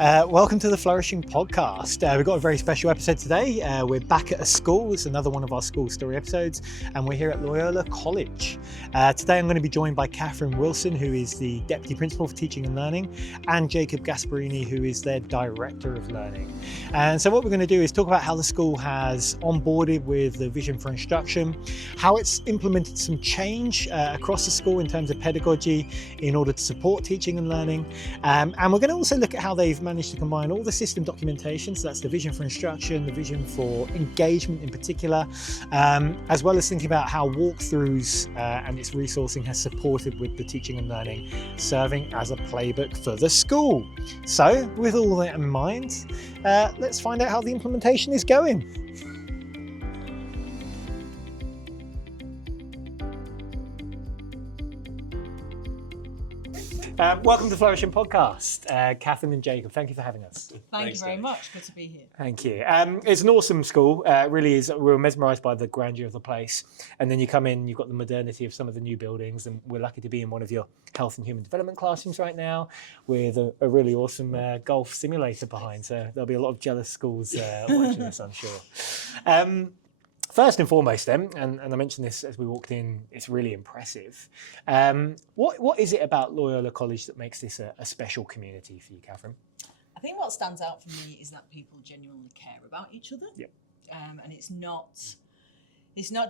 Welcome to the Flourishing Podcast. We've got a very special episode today. We're back at a school. It's another one of our school story episodes, and we're here at Loyola College. Today I'm going to be joined by Catherine Wilson, who is the Deputy Principal for Teaching and Learning, and Jacob Gasparini, who is their Director of Learning. And so what we're going to do is talk about how the school has onboarded with the Vision for Instruction, how it's implemented some change across the school in terms of pedagogy in order to support teaching and learning. And we're going to also look at how they've managed to combine all the system documentation, so that's the Vision for Instruction, the Vision for Engagement in particular, as well as thinking about how WalkThrus and its resourcing has supported with the teaching and learning, serving as a playbook for the school. So with all that in mind, let's find out how the implementation is going. Welcome to the Flourishing Podcast. Catherine and Jacob, thank you for having us. Thank you very much. Good to be here. Thank you. It's an awesome school. It really is. We were mesmerised by the grandeur of the place. And then you come in, you've got the modernity of some of the new buildings. And we're lucky to be in one of your health and human development classrooms right now with a really awesome golf simulator behind. So there'll be a lot of jealous schools watching this, I'm sure. First and foremost then, and I mentioned this as we walked in, it's really impressive. What is it about Loyola College that makes this a special community for you, Catherine? I think what stands out for me is that people genuinely care about each other. Yep. And it's not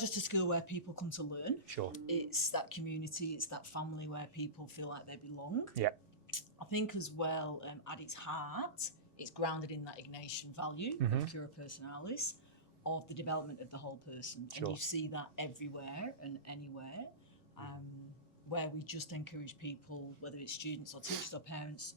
just a school where people come to learn. Sure. It's that community, it's that family where people feel like they belong. Yeah. I think as well, at its heart, it's grounded in that Ignatian value of Cura Personalis, of the development of the whole person. Sure. And you see that everywhere and anywhere, where we just encourage people, whether it's students or teachers or parents,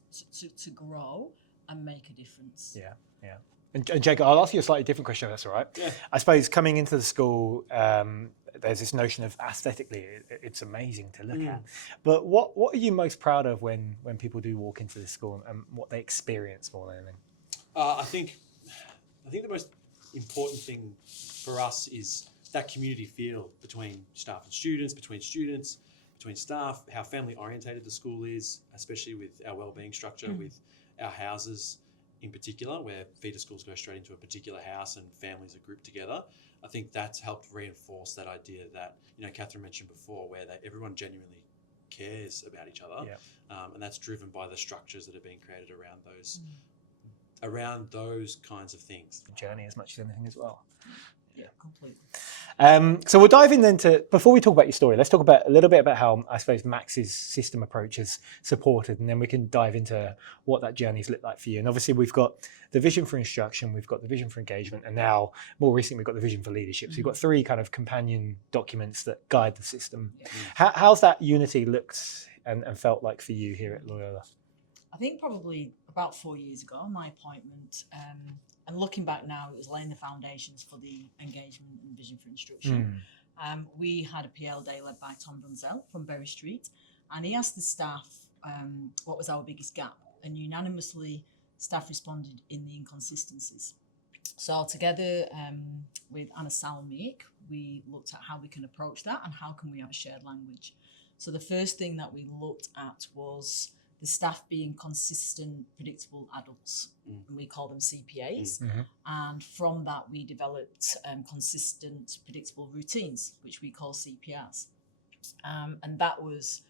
to grow and make a difference. Yeah, yeah. And Jacob, I'll ask you a slightly different question if that's all right. Yeah. I suppose coming into the school, there's this notion of aesthetically, it's amazing to look at. But what are you most proud of when people do walk into the school and what they experience more than anything? I think the most important thing for us is that community feel between staff and students, between staff, how family orientated the school is, especially with our wellbeing structure, with our houses in particular, where feeder schools go straight into a particular house and families are grouped together. I think that's helped reinforce that idea that, Catherine mentioned before, where everyone genuinely cares about each other. Yeah. And that's driven by the structures that are being created around those kinds of things. Journey as much as anything as well. Yeah, completely. So we'll dive in then before we talk about your story, let's talk a little bit about how, I suppose, Max's system approach has supported, and then we can dive into what that journey's looked like for you. And obviously we've got the Vision for Instruction, we've got the Vision for Engagement, and now more recently we've got the Vision for Leadership. So you've got three kind of companion documents that guide the system. Yeah. How's that unity looked and felt like for you here at Loyola? I think probably about 4 years ago, my appointment, and looking back now, it was laying the foundations for the engagement and Vision for Instruction. We had a PL day led by Tom Brunzel from Berry Street, and he asked the staff what was our biggest gap, and unanimously staff responded in the inconsistencies. So together with Anna Salmiak, we looked at how we can approach that and how can we have a shared language. So the first thing that we looked at was the staff being consistent, predictable adults, and we call them CPAs. And from that, we developed consistent, predictable routines, which we call CPRs. And that was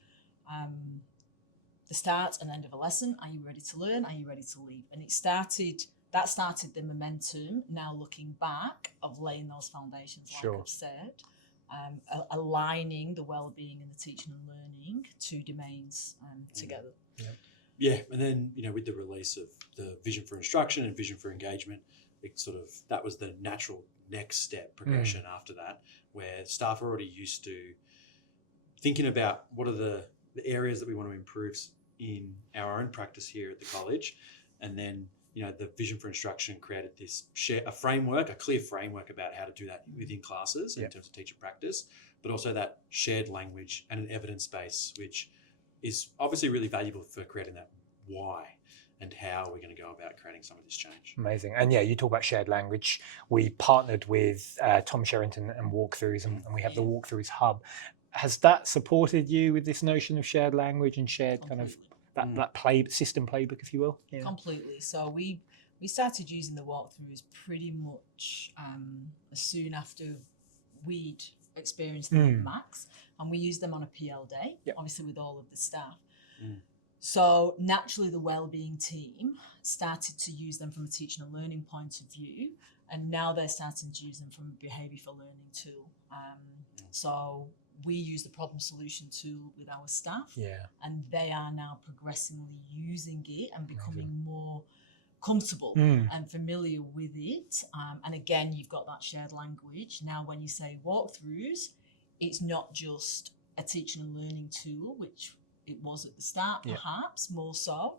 the start and end of a lesson. Are you ready to learn? Are you ready to leave? And that started the momentum, now looking back, of laying those foundations, like I've said, aligning the well-being and the teaching and learning two domains together. Yeah, and then with the release of the Vision for Instruction and Vision for Engagement, that was the natural next step progression after that, where staff are already used to thinking about what are the areas that we want to improve in our own practice here at the college, and then the Vision for Instruction created this a clear framework about how to do that within classes in terms of teacher practice, but also that shared language and an evidence base, which is obviously really valuable for creating that why and how we're going to go about creating some of this change. Amazing. And yeah, you talk about shared language. We partnered with Tom Sherrington and WalkThrus, and we have the WalkThrus Hub. Has that supported you with this notion of shared language and shared kind of that system playbook, if you will. Yeah. Completely. So we started using the WalkThrus pretty much as soon after we'd experienced them with Max, and we used them on a PL day, obviously with all of the staff. So naturally the wellbeing team started to use them from a teaching and learning point of view, and now they're starting to use them from a behaviour for learning tool. So we use the problem solution tool with our staff, and they are now progressively using it and becoming more comfortable and familiar with it. And again, you've got that shared language. Now, when you say WalkThrus, it's not just a teaching and learning tool, which it was at the start, perhaps more so.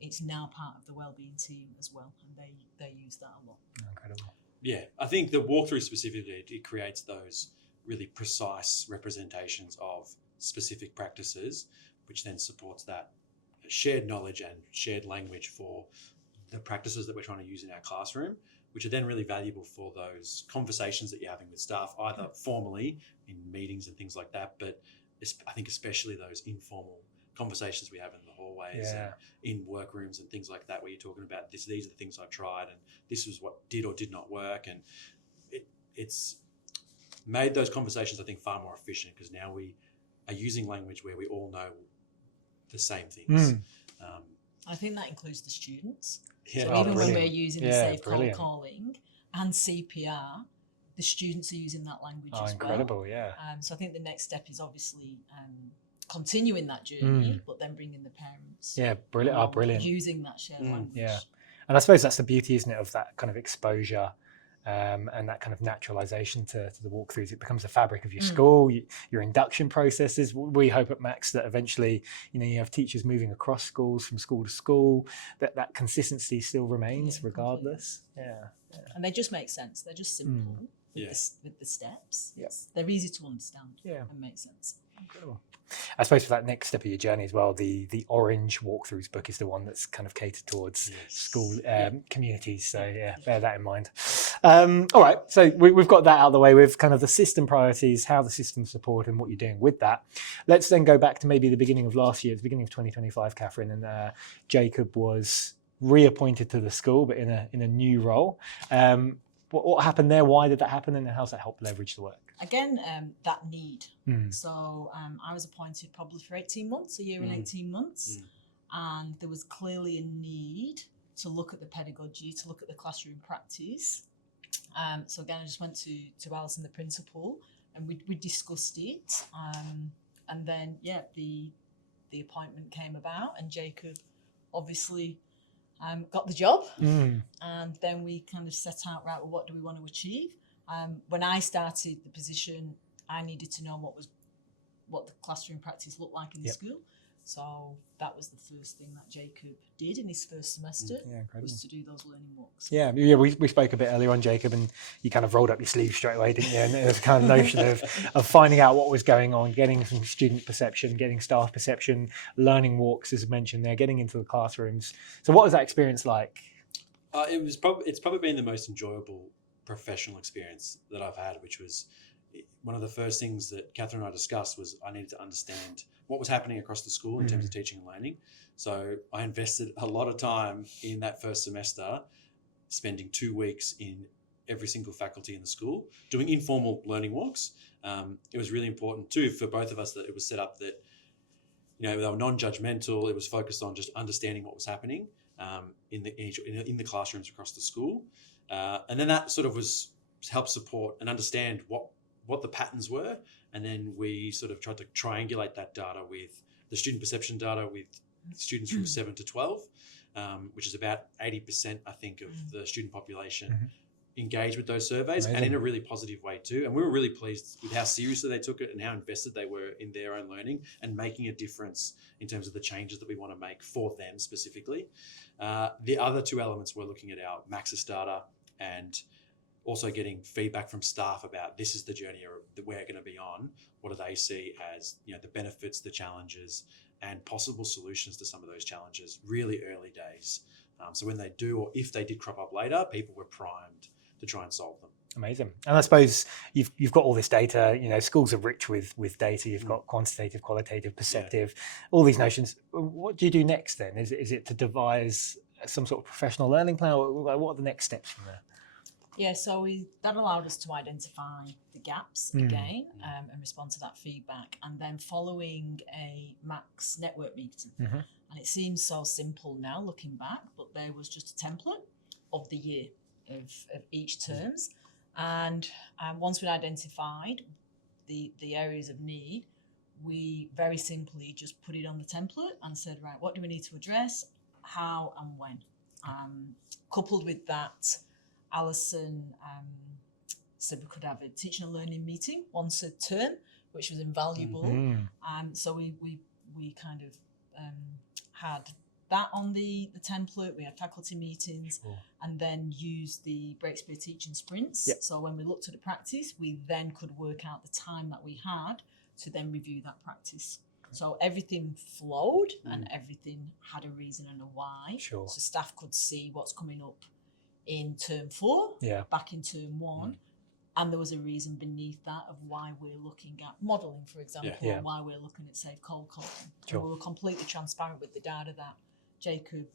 It's now part of the wellbeing team as well, and they use that a lot. Incredible. Yeah, I think the walkthrough specifically, it creates those really precise representations of specific practices, which then supports that shared knowledge and shared language for the practices that we're trying to use in our classroom, which are then really valuable for those conversations that you're having with staff, either formally in meetings and things like that, but I think especially those informal conversations we have in the hallways and in workrooms and things like that, where you're talking about these are the things I've tried and this was what did or did not work. And it's made those conversations, I think, far more efficient, because now we are using language where we all know the same things. I think that includes the students. Yeah. So even when we're using the safe cold calling and CPR, the students are using that language as incredible, well. So I think the next step is obviously continuing that journey, but then bringing the parents. Brilliant. Using that shared language. Yeah. And I suppose that's the beauty, isn't it, of that kind of exposure and that kind of naturalization to the walkthroughs. It becomes the fabric of your school, your induction processes. We hope at Max that eventually, you have teachers moving across schools from school to school, that consistency still remains regardless. And they just make sense. They're just simple with the steps. They're easy to understand and make sense. Incredible. I suppose for that next step of your journey as well, the orange walkthroughs book is the one that's kind of catered towards school communities. So bear that in mind. All right, so we've got that out of the way with kind of the system priorities, how the system support and what you're doing with that. Let's then go back to maybe the beginning of last year, the beginning of 2025, Catherine, and Jacob was reappointed to the school, but in a new role. What happened there? Why did that happen? And how's that help leverage the work? Again, that need. So I was appointed probably for 18 months, a year and 18 months. And there was clearly a need to look at the pedagogy, to look at the classroom practice. So again, I just went to Alison, the principal, and we discussed it. And then, the appointment came about, and Jacob obviously got the job. And then we kind of set out, right, well, what do we want to achieve? When I started the position, I needed to know what the classroom practice looked like in the school. So that was the first thing that Jacob did in his first semester, was to do those learning walks. We spoke a bit earlier on, Jacob, and you kind of rolled up your sleeves straight away, didn't you? And there was a kind of notion of finding out what was going on, getting some student perception, getting staff perception, learning walks, as mentioned there, getting into the classrooms. So what was that experience like? It's probably been the most enjoyable professional experience that I've had, which was one of the first things that Catherine and I discussed was I needed to understand what was happening across the school in terms of teaching and learning. So I invested a lot of time in that first semester, spending 2 weeks in every single faculty in the school, doing informal learning walks. It was really important too for both of us that it was set up that, they were non-judgmental. It was focused on just understanding what was happening in the classrooms across the school. And then that sort of helped support and understand what the patterns were. And then we sort of tried to triangulate that data with the student perception data with students from 7 to 12, which is about 80%, I think, of the student population engaged with those surveys. Amazing. And in a really positive way too. And we were really pleased with how seriously they took it and how invested they were in their own learning and making a difference in terms of the changes that we want to make for them specifically. The other two elements we're looking at our Maxis data and also getting feedback from staff about this is the journey that we're going to be on. What do they see as the benefits, the challenges, and possible solutions to some of those challenges really early days. So when they do, or if they did crop up later, people were primed to try and solve them. Amazing. And I suppose you've got all this data, schools are rich with data. You've got quantitative, qualitative, perceptive, all these notions. What do you do next then? Is it to devise some sort of professional learning plan? Or what are the next steps from there? Yeah, so that allowed us to identify the gaps again and respond to that feedback. And then following a Max network meeting, and it seems so simple now looking back, but there was just a template of the year of each terms. And once we'd identified the areas of need, we very simply just put it on the template and said, right, what do we need to address, how and when? Coupled with that, Alison said we could have a teaching and learning meeting once a term, which was invaluable. So we kind of had that on the template. We had faculty meetings and then used the Breakspear teaching sprints. So when we looked at the practice, we then could work out the time that we had to then review that practice. So everything flowed and everything had a reason and a why. So staff could see what's coming up in term 4, back in term 1, and there was a reason beneath that of why we're looking at modelling, for example, or why we're looking at safe cold calling. And we were completely transparent with the data that Jacob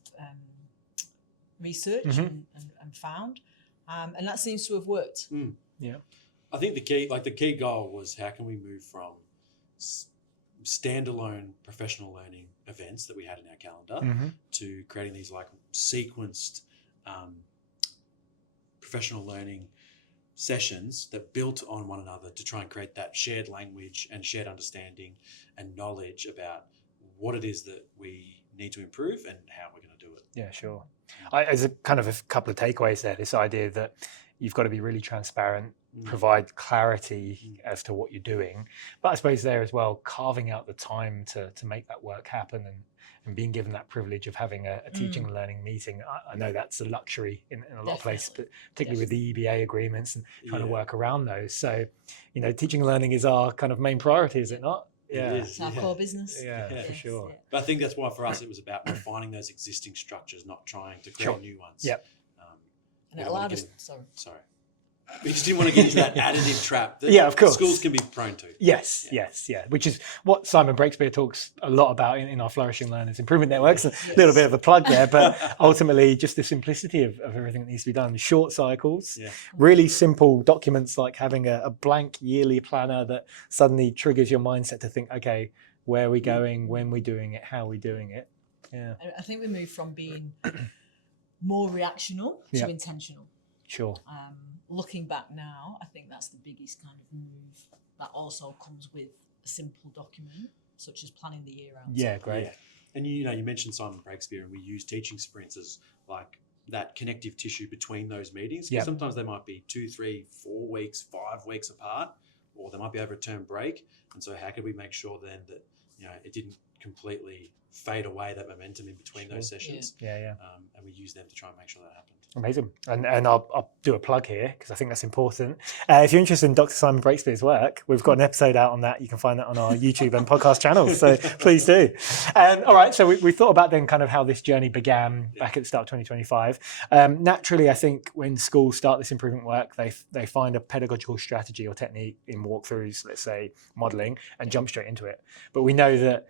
researched and found, and that seems to have worked. I think the key goal was how can we move from standalone professional learning events that we had in our calendar to creating these like sequenced professional learning sessions that built on one another to try and create that shared language and shared understanding and knowledge about what it is that we need to improve and how we're going to do it. Yeah, sure. As a kind of a couple of takeaways there, this idea that you've got to be really transparent, provide clarity as to what you're doing. But I suppose there as well, carving out the time to make that work happen and being given that privilege of having a teaching and learning meeting. I know that's a luxury in a lot of places, but particularly with the EBA agreements and trying to work around those. So, teaching and learning is our kind of main priority, is it not? Yeah, it's our core business. Yeah, for sure. Yeah. But I think that's why for us it was about refining those existing structures, not trying to create new ones. And it allowed us. Sorry. We just didn't want to get into that additive trap that of course. schools can be prone to. Yes, which is what Simon Breakspear talks a lot about in our Flourishing Learners Improvement Networks. A little bit of a plug there, but ultimately just the simplicity of everything that needs to be done. Short cycles, really simple documents like having a blank yearly planner that suddenly triggers your mindset to think, okay, where are we going, when we're doing it, how are we doing it? Yeah. I think we moved from being more reactional to intentional. Sure. Looking back now, I think that's the biggest kind of move that also comes with a simple document, such as planning the year out. Yeah, great. Yeah. And you mentioned Simon Breakspear, and we use teaching sprints as like that connective tissue between those meetings. Because sometimes they might be 2, 3, 4 weeks, 5 weeks apart, or they might be over a term break. And so how could we make sure then that it didn't completely fade away, that momentum in between those sessions? And we use them to try and make sure that happened. Amazing. And I'll do a plug here because I think that's important. If you're interested in Dr. Simon Breakspear's work, we've got an episode out on that. You can find that on our YouTube and podcast channels. So please do. All right. So we thought about then kind of how this journey began back at the start of 2025. Naturally, I think when schools start this improvement work, they find a pedagogical strategy or technique in WalkThrus, let's say modelling, and jump straight into it. But we know that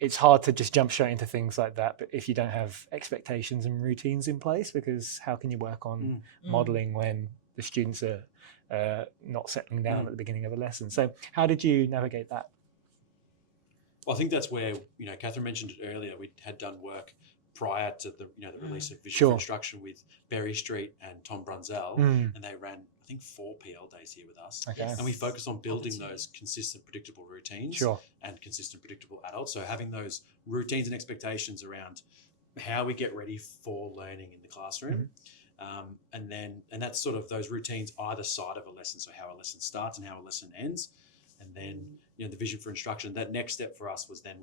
it's hard to just jump straight into things like that, but if you don't have expectations and routines in place, because how can you work on modelling when the students are not settling down at the beginning of a lesson? So how did you navigate that? Well, I think that's where, Catherine mentioned it earlier, we had done work prior to the release of Vision for Instruction with Berry Street and Tom Brunzell, and they ran, I think, 4 PL days here with us. Okay. And we focused on building those consistent, predictable routines and consistent, predictable adults. So having those routines and expectations around how we get ready for learning in the classroom. And that's sort of those routines either side of a lesson. So how a lesson starts and how a lesson ends. And then, the Vision for Instruction. That next step for us was then,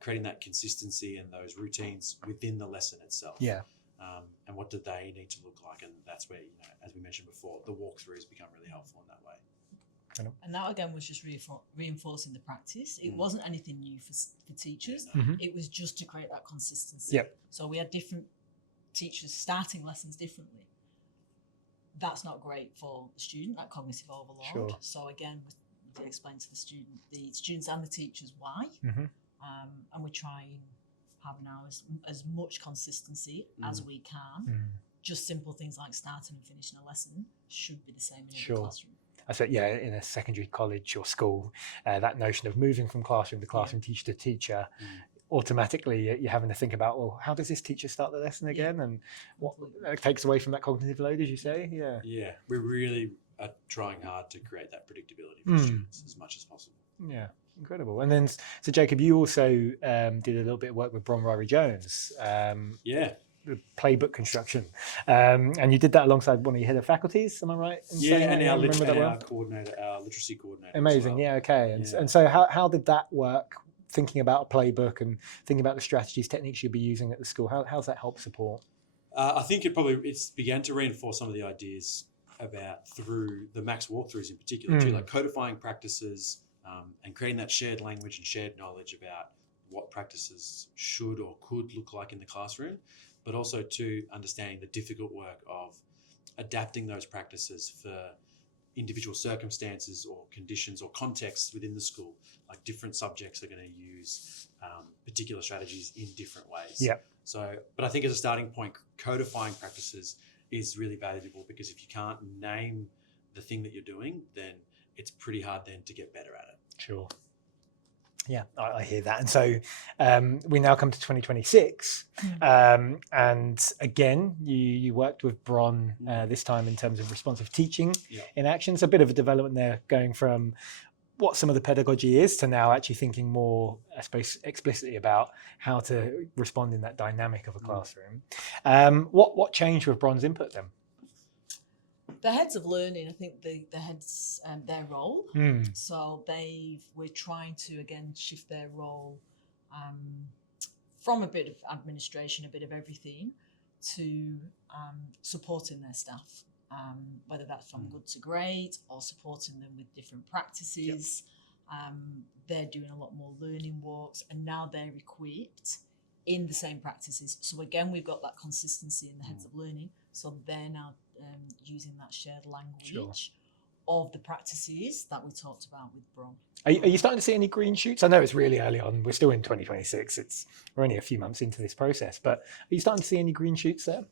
creating that consistency and those routines within the lesson itself. And what do they need to look like? And that's where, as we mentioned before, the walkthroughs become really helpful in that way. And that again was just reinforcing the practice. It wasn't anything new for teachers. It was just to create that consistency. So we had different teachers starting lessons differently. that's not great for the student, that cognitive overload. Sure. So again, we explain to the students and the teachers why, and we try and have now as much consistency as we can. Just simple things like starting and finishing a lesson should be the same in every classroom. I said, in a secondary college or school, that notion of moving from classroom to classroom, teacher to teacher, automatically you're having to think about, well, how does this teacher start the lesson again? And what takes away from that cognitive load, as you say? Yeah, we really are trying hard to create that predictability for students as much as possible. Yeah, incredible. And then, so Jacob, you also did a little bit of work with Bron Ryrie Jones. The playbook construction, and you did that alongside one of your head of faculties, am I right? And our literacy coordinator. Amazing, well. Okay. And so how did that work, thinking about a playbook and thinking about the strategies, techniques you'll be using at the school? How's that help support? I think it's began to reinforce some of the ideas about through the Max WalkThrus in particular, too, like codifying practices and creating that shared language and shared knowledge about what practices should or could look like in the classroom, but also to understanding the difficult work of adapting those practices for individual circumstances or conditions or contexts within the school. Like different subjects are going to use particular strategies in different ways. Yeah. So, but I think as a starting point, codifying practices is really valuable, because if you can't name the thing that you're doing, then it's pretty hard then to get better at it. Sure. Yeah, I hear that. And so we now come to 2026. And again, you worked with Bron this time in terms of responsive teaching in action. So a bit of a development there, going from what some of the pedagogy is to now actually thinking more, I suppose, explicitly about how to respond in that dynamic of a classroom. What changed with Bron's input then? The heads of learning, I think the heads, their role. So we're trying to again shift their role from a bit of administration, a bit of everything, to supporting their staff, whether that's from good to great or supporting them with different practices. They're doing a lot more learning walks, and now they're equipped in the same practices. So again, we've got that consistency in the heads of learning. So they're now using that shared language of the practices that we talked about with Bron. Are you starting to see any green shoots? I know it's really early on. We're still in 2026. We're only a few months into this process, but are you starting to see any green shoots there?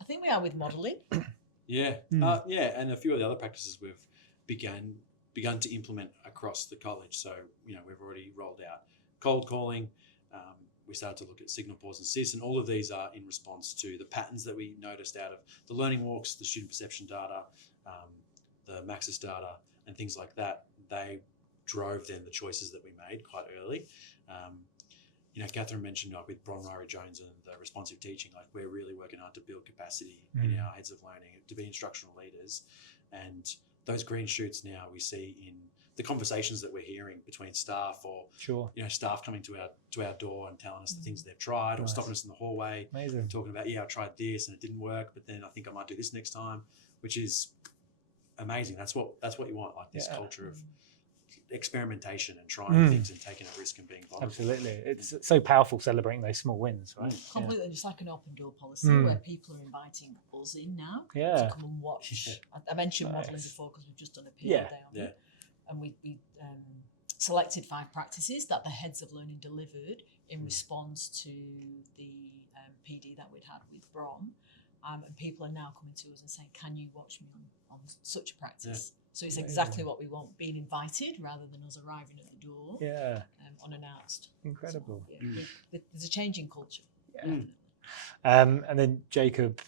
I think we are with modelling. And a few of the other practices we've begun to implement across the college. So, we've already rolled out cold calling. We started to look at signal, pause, and sis, and all of these are in response to the patterns that we noticed out of the learning walks, the student perception data, the Maxis data, and things like that. They drove then the choices that we made quite early. Catherine mentioned with Bron Ryrie Jones and the responsive teaching, like we're really working hard to build capacity in our heads of learning to be instructional leaders, and those green shoots now we see in the conversations that we're hearing between staff, or staff coming to our door and telling us the things they've tried, or stopping us in the hallway, talking about I tried this and it didn't work, but then I think I might do this next time, which is amazing. That's what you want, like this culture of experimentation and trying things and taking a risk and being vulnerable. Absolutely, it's so powerful celebrating those small wins, right? Completely, just like an open door policy where people are inviting us in now to come and watch. I mentioned modelling before because we've just done a PL day on it. And we selected 5 practices that the heads of learning delivered in response to the PD that we'd had with Bron. And people are now coming to us and saying, can you watch me on such a practice? So it's exactly what we want, being invited rather than us arriving at the door unannounced. Incredible. So, there's a change in culture. And then Jacob,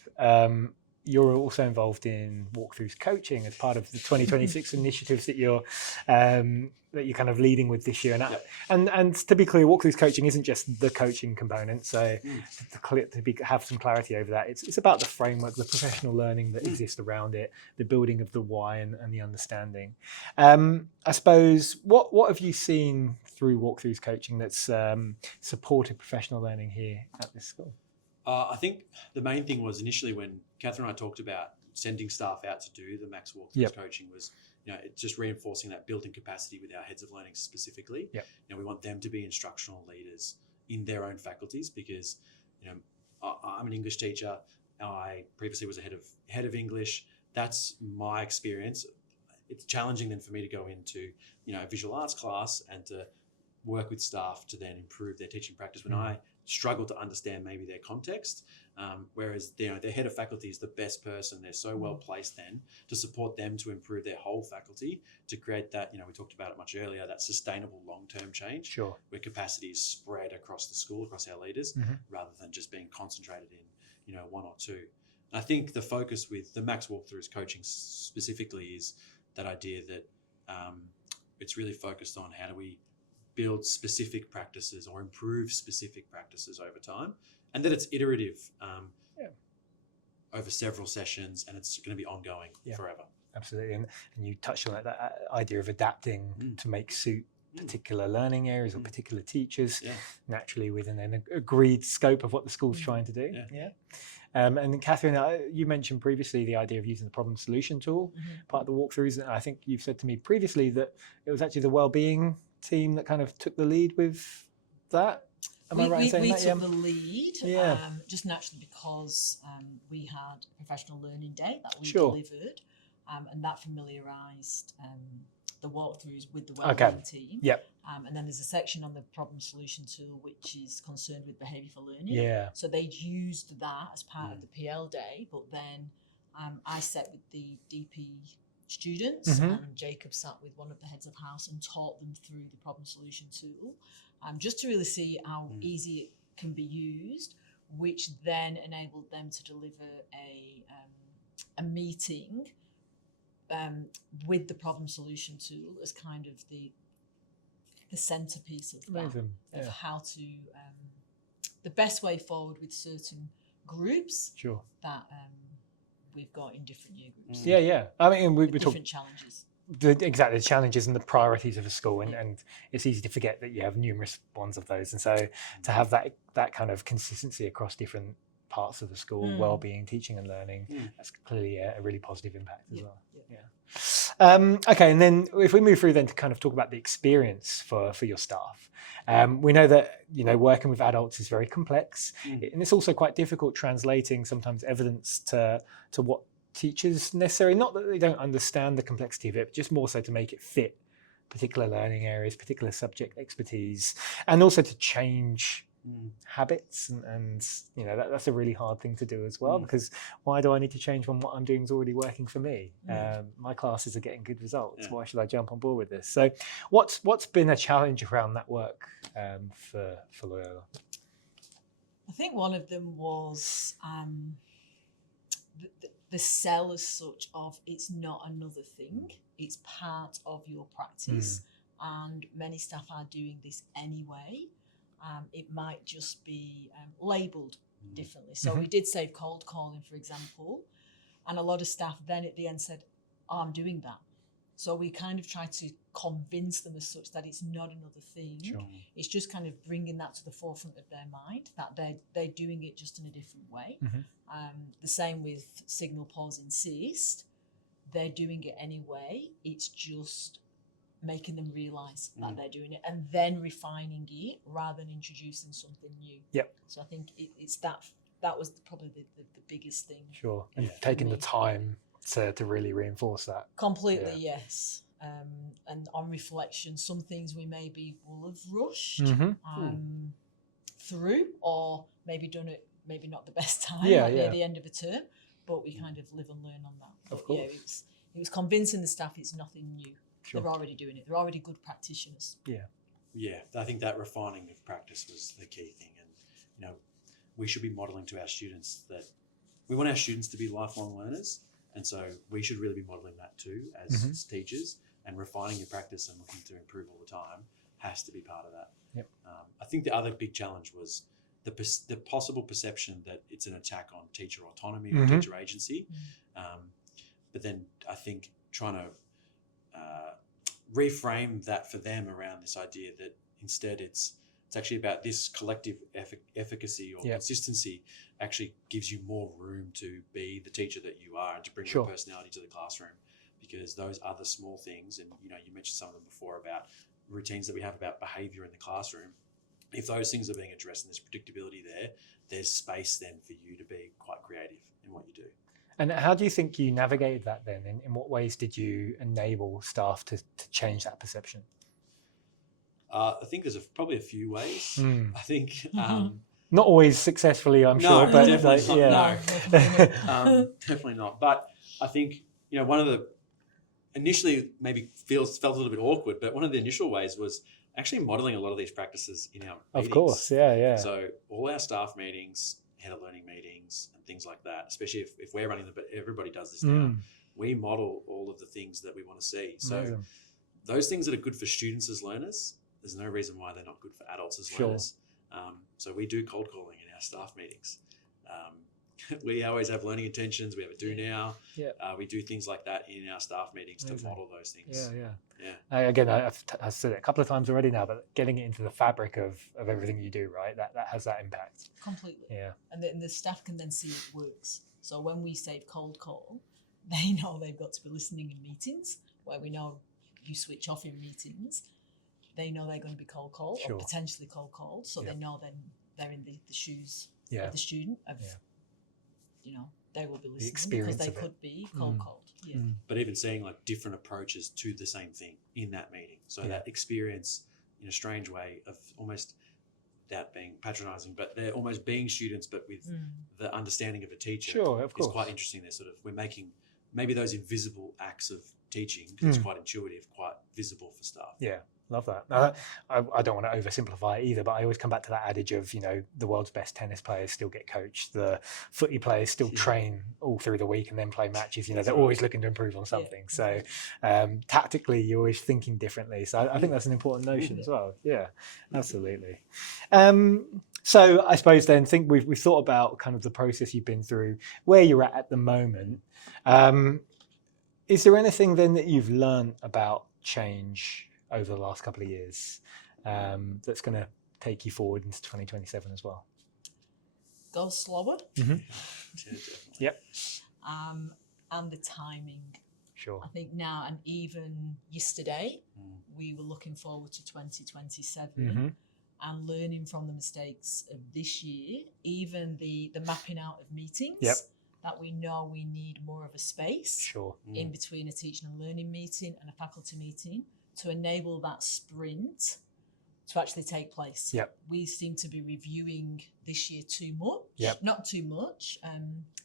you're also involved in WalkThrus coaching as part of the 2026 initiatives that you're kind of leading with this year. And to be clear, WalkThrus coaching isn't just the coaching component. So have some clarity over that. It's about the framework, the professional learning that exists around it, the building of the why and the understanding. I suppose, what have you seen through WalkThrus coaching that's supported professional learning here at this school? I think the main thing was initially when Catherine and I talked about sending staff out to do the Max WalkThrus coaching was, it's just reinforcing that building capacity with our heads of learning specifically. We want them to be instructional leaders in their own faculties because, I'm an English teacher. I previously was a head of English. that's my experience. It's challenging then for me to go into, a visual arts class and to work with staff to then improve their teaching practice when I struggle to understand maybe their context. Whereas their head of faculty is the best person. They're so well placed then to support them to improve their whole faculty, to create that, we talked about it much earlier, that sustainable long-term change. Sure. Where capacity is spread across the school, across our leaders, rather than just being concentrated in, one or two. And I think the focus with the Max WalkThrus coaching specifically is that idea that it's really focused on how do we build specific practices or improve specific practices over time, and that it's iterative over several sessions, and it's going to be ongoing forever. Absolutely. And you touched on that idea of adapting to make suit particular learning areas or particular teachers naturally within an agreed scope of what the school's trying to do. And Catherine, you mentioned previously the idea of using the problem solution tool, part of the walkthroughs. And I think you've said to me previously that it was actually the wellbeing team that kind of took the lead with that. Am I right in saying that? We took the lead, just naturally because we had a professional learning day that we delivered, and that familiarised the walkthroughs with the wellbeing team. And then there's a section on the problem solution tool which is concerned with behaviour for learning. So they'd used that as part of the PL day, but then I sat with the DP students and Jacob sat with one of the heads of house and taught them through the problem solution tool, just to really see how easy it can be used, which then enabled them to deliver a meeting with the problem solution tool as kind of the centerpiece of that, of how to the best way forward with certain groups that we've got in different year groups. I mean, we talk different challenges. Exactly, the challenges and the priorities of a school, and it's easy to forget that you have numerous ones of those, and so to have that kind of consistency across different parts of the school, well-being, teaching and learning, that's clearly a really positive impact as well. Okay, and then if we move through then to kind of talk about the experience for your staff, we know that working with adults is very complex, and it's also quite difficult translating sometimes evidence to what teachers necessarily, not that they don't understand the complexity of it, but just more so to make it fit particular learning areas, particular subject expertise, and also to change habits, and that's a really hard thing to do as well, because why do I need to change when what I'm doing is already working for me? My classes are getting good results. Why should I jump on board with this? So what's been a challenge around that work for Loyola? I think one of them was the sell as such of it's not another thing, it's part of your practice, and many staff are doing this anyway. It might just be labelled differently. So we did save cold calling, for example, and a lot of staff then at the end said, I'm doing that. So we kind of try to convince them as such that it's not another thing. It's just kind of bringing that to the forefront of their mind, that they're doing it just in a different way. The same with signal, pause, insist. They're doing it anyway. It's just making them realise that they're doing it and then refining it rather than introducing something new. So I think it's that was probably the biggest thing. And taking the time to really reinforce that. Completely, yes. And on reflection, some things we maybe will have rushed through, or maybe done it maybe not the best time, near the end of a term, but we kind of live and learn on that. But it was convincing the staff it's nothing new. They're already doing it. They're already good practitioners. I think that refining of practice was the key thing, and we should be modelling to our students that we want our students to be lifelong learners, and so we should really be modelling that too as teachers, and refining your practice and looking to improve all the time has to be part of that. I think the other big challenge was the possible perception that it's an attack on teacher autonomy or teacher agency, but then I think trying to reframe that for them around this idea that instead it's actually about this collective efficacy or consistency actually gives you more room to be the teacher that you are and to bring your personality to the classroom, because those other small things, and you mentioned some of them before about routines that we have about behaviour in the classroom, if those things are being addressed and there's predictability there's space then for you to be quite creative in what you do. And how do you think you navigated that then? In what ways did you enable staff to change that perception? I think there's probably a few ways. I think not always successfully, I'm sure, but definitely not. yeah. No, definitely not. But I think one of the initially maybe felt a little bit awkward, but one of the initial ways was actually modeling a lot of these practices in our meetings. Of course, yeah. So all our staff meetings, head of learning meetings, and things like that, especially if we're running them, but everybody does this now. We model all of the things that we want to see. So Amazing. Those things that are good for students as learners, there's no reason why they're not good for adults as learners. So we do cold calling in our staff meetings. We always have learning intentions. We have a do now. Yeah. We do things like that in our staff meetings to model those things. Yeah. Again, I've said it a couple of times already now, but getting it into the fabric of everything you do, right? That has that impact. Completely. Yeah. And the staff can then see it works. So when we say cold call, they know they've got to be listening in meetings where we know you switch off in meetings. They know they're going to be cold called or potentially cold called. So they know then they're in the shoes of the student of, they will be listening because they could be cold called. Yeah. But even seeing like different approaches to the same thing in that meeting. So that experience in a strange way of almost, without being patronizing, but they're almost being students, but with the understanding of a teacher. Sure, of course. It's quite interesting. We're making maybe those invisible acts of teaching, because it's quite intuitive, quite visible for staff. Yeah. Love that. Now, I don't want to oversimplify it either, but I always come back to that adage of, the world's best tennis players still get coached. The footy players still train all through the week and then play matches. They're always looking to improve on something. So tactically, you're always thinking differently. So I think that's an important notion as well. Yeah, absolutely. So I suppose then we've thought about kind of the process you've been through, where you're at the moment. Is there anything then that you've learned about change over the last couple of years that's going to take you forward into 2027 as well? Go slower. Yep. And the timing. Sure. I think now, and even yesterday, we were looking forward to 2027 and learning from the mistakes of this year, even the mapping out of meetings. Yep. That we know we need more of a space in between a teaching and learning meeting and a faculty meeting to enable that sprint to actually take place. Yep. We seem to be reviewing this year too much, not too much,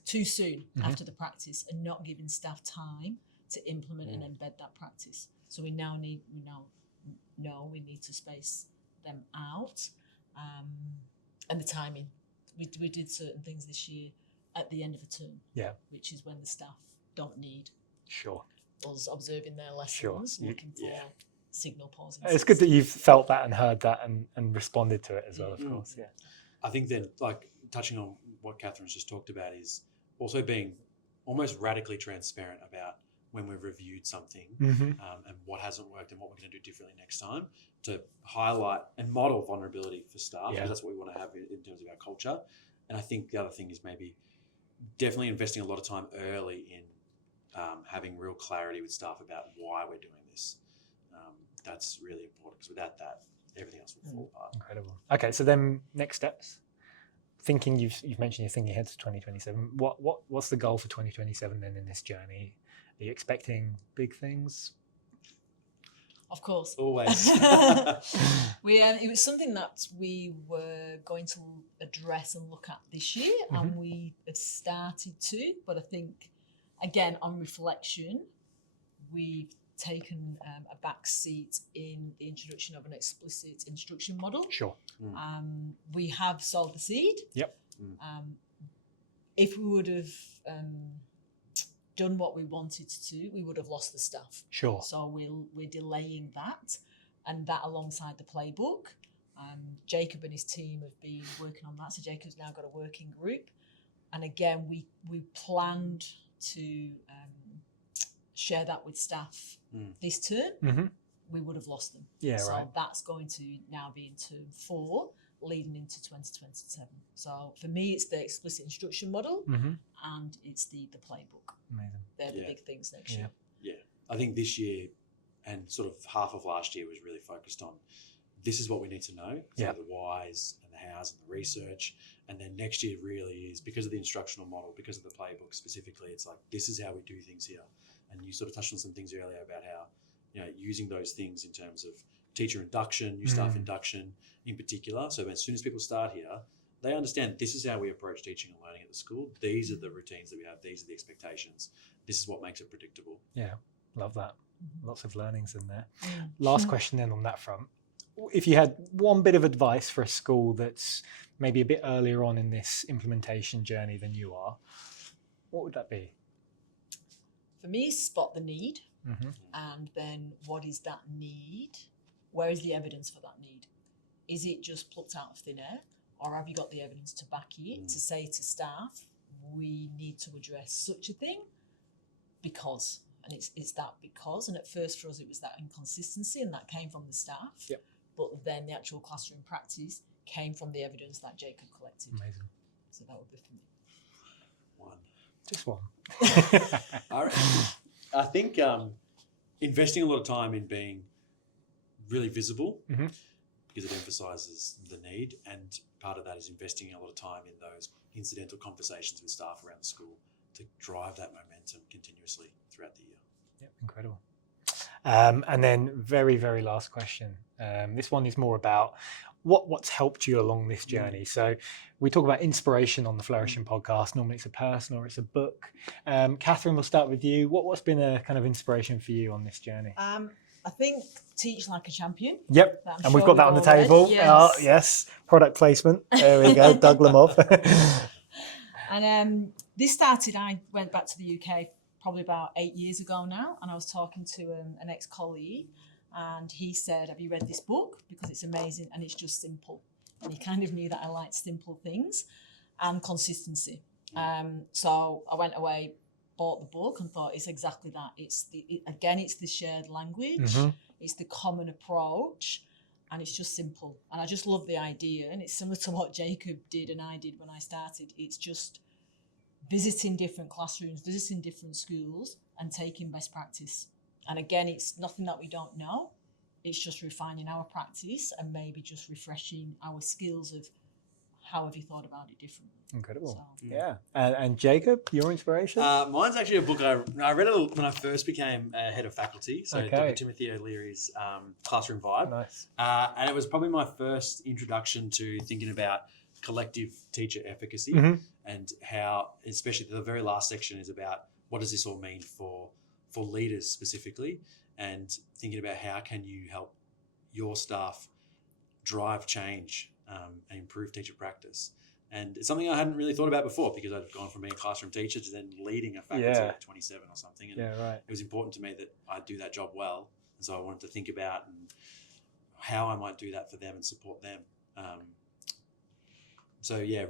too soon after the practice, and not giving staff time to implement and embed that practice. So we now need to space them out, and the timing. We did certain things this year at the end of a term, which is when the staff don't need us observing their lessons, looking for signal pausing. It's good that you've felt that and heard that and responded to it as well, of course. Yeah. I think then, like touching on what Catherine's just talked about, is also being almost radically transparent about when we've reviewed something and what hasn't worked and what we're going to do differently next time, to highlight and model vulnerability for staff, because that's what we want to have in terms of our culture. And I think the other thing is maybe definitely investing a lot of time early in having real clarity with staff about why we're doing this. That's really important, because without that, everything else will fall apart. Incredible. Okay, so then next steps. Thinking you've mentioned you're thinking ahead to 2027. What's the goal for 2027 then in this journey? Are you expecting big things? Of course. Always. It was something that we were going to address and look at this year, and we have started to. But I think, again, on reflection, we've taken a back seat in the introduction of an explicit instruction model. Sure. We have sowed the seed. Yep. If we would have done what we wanted to, we would have lost the staff. Sure. So we're delaying that, and that alongside the playbook. Jacob and his team have been working on that. So Jacob's now got a working group, and again we planned to share that with staff this term. We would have lost them. So that's going to now be in term 4, leading into 2027. So for me, it's the explicit instruction model and it's the playbook. Amazing. They're the big things next year. Yeah. I think this year and sort of half of last year was really focused on this is what we need to know. So Yeah. the whys and the hows and the research. And then next year really is, because of the instructional model, because of the playbook specifically, it's like, this is how we do things here. And you sort of touched on some things earlier about how, using those things in terms of teacher induction, new staff induction in particular. So as soon as people start here, they understand this is how we approach teaching and learning at the school. These are the routines that we have. These are the expectations. This is what makes it predictable. Yeah, love that. Lots of learnings in there. Last question then on that front. If you had one bit of advice for a school that's maybe a bit earlier on in this implementation journey than you are, what would that be? For me, spot the need. Mm-hmm. And then what is that need? Where is the evidence for that need? Is it just plucked out of thin air? Or have you got the evidence to back it, to say to staff, we need to address such a thing because, and it's that because. And at first for us, it was that inconsistency, and that came from the staff. Yep. But then the actual classroom practice came from the evidence that Jacob collected. Amazing. So that would be for me. One. Just one. I think investing a lot of time in being really visible, because it emphasises the need, and part of that is investing a lot of time in those incidental conversations with staff around the school to drive that momentum continuously throughout the year. Yep, incredible. And then very, very last question. This one is more about what's helped you along this journey. So we talk about inspiration on the Flourishing podcast. Normally it's a person or it's a book. Catherine, we'll start with you. What's been a kind of inspiration for you on this journey? I think Teach Like a Champion. Yep, I'm and we've sure got that on we've the all read. table. Yes. Yes, product placement. There we go, dug them off. And this started, I went back to the UK probably about 8 years ago now, and I was talking to an ex-colleague, and he said, have you read this book? Because it's amazing and it's just simple. And he kind of knew that I liked simple things and consistency. So I went away, bought the book, and thought it's exactly that. It's the shared language, it's the common approach, and it's just simple. And I just love the idea, and it's similar to what Jacob did and I did when I started. It's just visiting different classrooms, visiting different schools, and taking best practice. And again, it's nothing that we don't know. It's just refining our practice and maybe just refreshing our skills of how have you thought about it differently. Incredible. So. Yeah. And Jacob, your inspiration? Mine's actually a book I read it when I first became head of faculty. So Okay. Dr. Timothy O'Leary's Classroom Vibe. Nice. And it was probably my first introduction to thinking about collective teacher efficacy and how, especially the very last section is about what does this all mean for leaders specifically, and thinking about how can you help your staff drive change and improve teacher practice. And it's something I hadn't really thought about before, because I'd gone from being a classroom teacher to then leading a faculty at 27 or something. And it was important to me that I do that job well. And so I wanted to think about how I might do that for them and support them.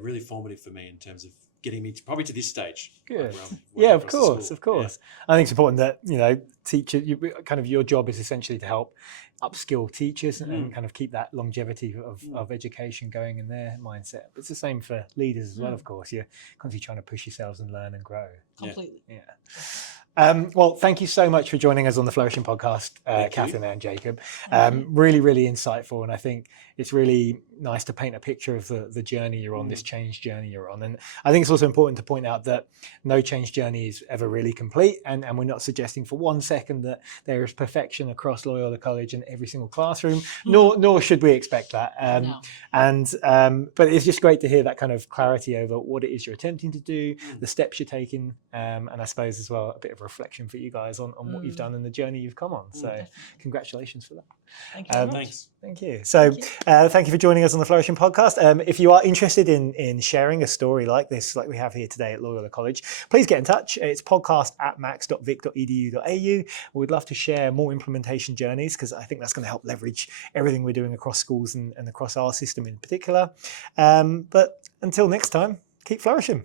Really formative for me in terms of getting me probably to this stage. Good. Where Of course. I think it's important that, teacher, your job is essentially to help upskill teachers and kind of keep that longevity of education going in their mindset. But it's the same for leaders as well, of course. You're constantly trying to push yourselves and learn and grow. Completely. Yeah. Well, thank you so much for joining us on the Flourishing Podcast, Catherine and Jacob. Really, really insightful. And I think it's really nice to paint a picture of the journey you're on, this change journey you're on. And I think it's also important to point out that no change journey is ever really complete. And we're not suggesting for 1 second that there is perfection across Loyola College in every single classroom, nor should we expect that. No. But it's just great to hear that kind of clarity over what it is you're attempting to do, the steps you're taking, and I suppose as well a bit of reflection for you guys on what you've done and the journey you've come on. So congratulations for that. Thank you very much. Thanks. Thank you. So thank you for joining us on the Flourishing Podcast. If you are interested in sharing a story like this, like we have here today at Loyola College, please get in touch. It's podcast@max.vic.edu.au. We'd love to share more implementation journeys, because I think that's going to help leverage everything we're doing across schools and across our system in particular. But until next time, keep flourishing.